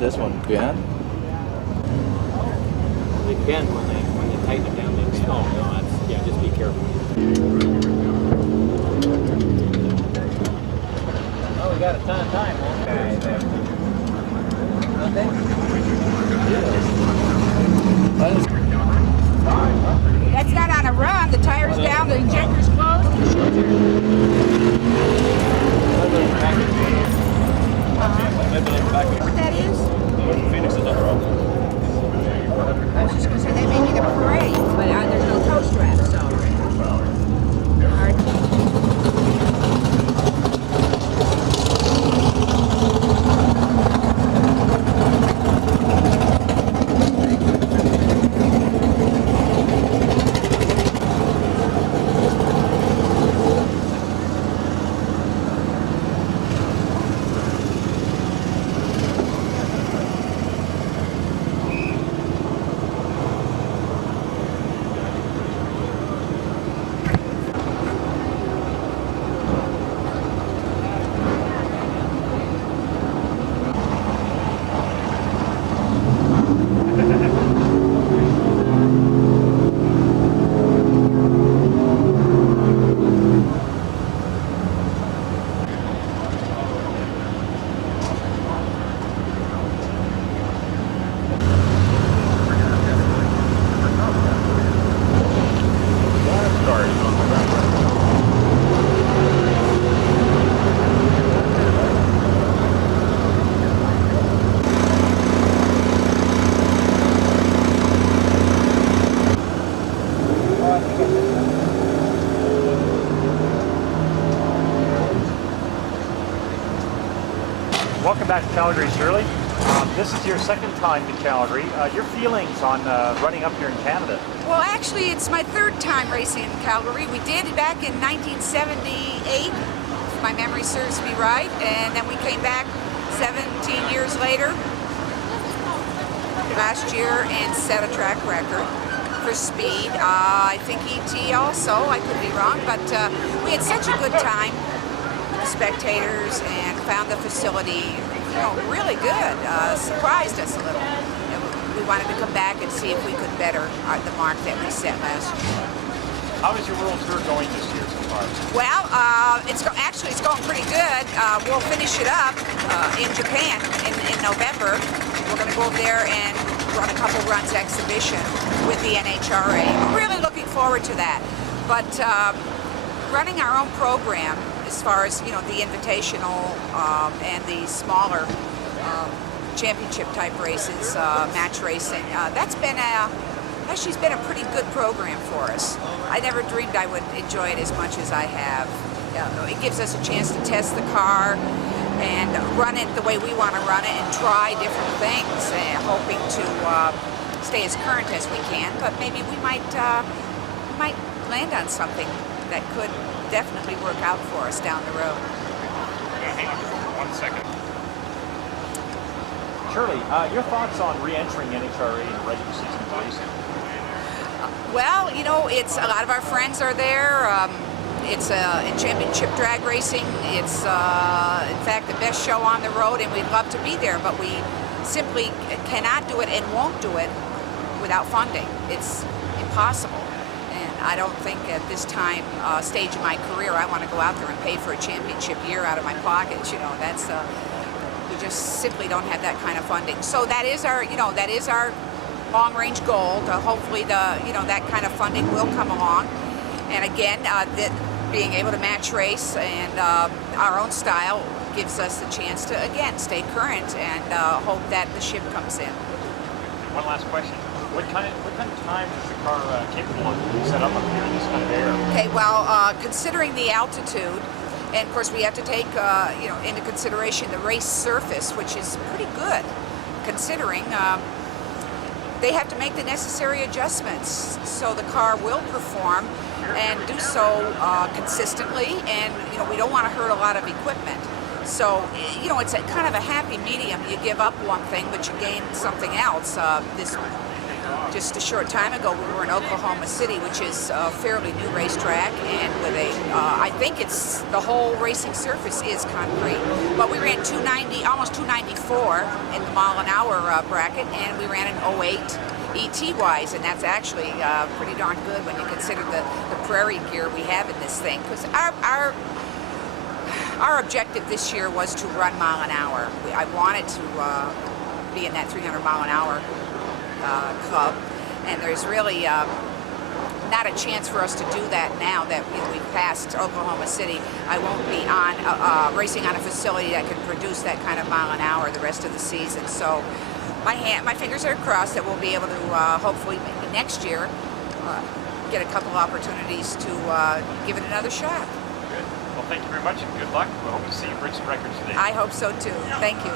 this one bend? They bend when you tighten it down. They stall. No, that's, yeah, just be careful. Oh, we got a ton of time, huh? That's not on a run. The tire's down, the injector's closed. What that is? Phoenix is on the road. I was just going to say that may be the foray, but there's no toe strap, so. All right. Welcome back to Calgary, Shirley. This is your second time in Calgary. Your feelings on running up here in Canada? Well, actually, it's my third time racing in Calgary. We did it back in 1978, if my memory serves me right, and then we came back 17 years later, last year, and set a track record for speed. I think ET also, I could be wrong, but we had such a good time, the spectators, and found the facility, really good. Surprised us a little. We wanted to come back and see if we could better the mark that we set last year. How is your World Tour going this year so far? Well, it's going pretty good. We'll finish it up in Japan in November. We're going to go over there and run a couple runs exhibition with the NHRA. We're really looking forward to that. But running our own program, as far as the invitational and the smaller championship type races, match racing, that's been actually been a pretty good program for us. I never dreamed I would enjoy it as much as I have. It gives us a chance to test the car and run it the way we want to run it and try different things, hoping to stay as current as we can. But maybe we might land on something that could definitely work out for us down the road. Hang on for 1 second. Shirley, your thoughts on re-entering NHRA in regular season racing? Well, it's a lot of our friends are there. It's in championship drag racing. It's in fact the best show on the road, and we'd love to be there, but we simply cannot do it and won't do it without funding. It's impossible. I don't think at this stage of my career I want to go out there and pay for a championship year out of my pocket. That's we just simply don't have that kind of funding. So that is our long-range goal. To hopefully that kind of funding will come along. And again, being able to match race and our own style gives us the chance to again stay current and hope that the ship comes in. One last question. What kind of time is the car capable of being set up here in this kind of air? Okay, well, considering the altitude, and of course we have to take into consideration the race surface, which is pretty good, considering they have to make the necessary adjustments so the car will perform and do so consistently, and we don't want to hurt a lot of equipment. So, it's a kind of a happy medium. You give up one thing, but you gain something else. Just a short time ago, we were in Oklahoma City, which is a fairly new racetrack, and with I think it's the whole racing surface is concrete. But we ran 290, almost 294 in the mile an hour bracket, and we ran an 08 ET-wise, and that's actually pretty darn good when you consider the prairie gear we have in this thing. Because our objective this year was to run mile an hour. I wanted to be in that 300 mile an hour club, and there's really not a chance for us to do that now that we've passed Oklahoma City. I won't be on racing on a facility that can produce that kind of mile an hour the rest of the season. So my fingers are crossed that we'll be able to hopefully maybe next year get a couple opportunities to give it another shot. Good. Well, thank you very much and good luck. We hope to see you break some records today. I hope so too. Thank you.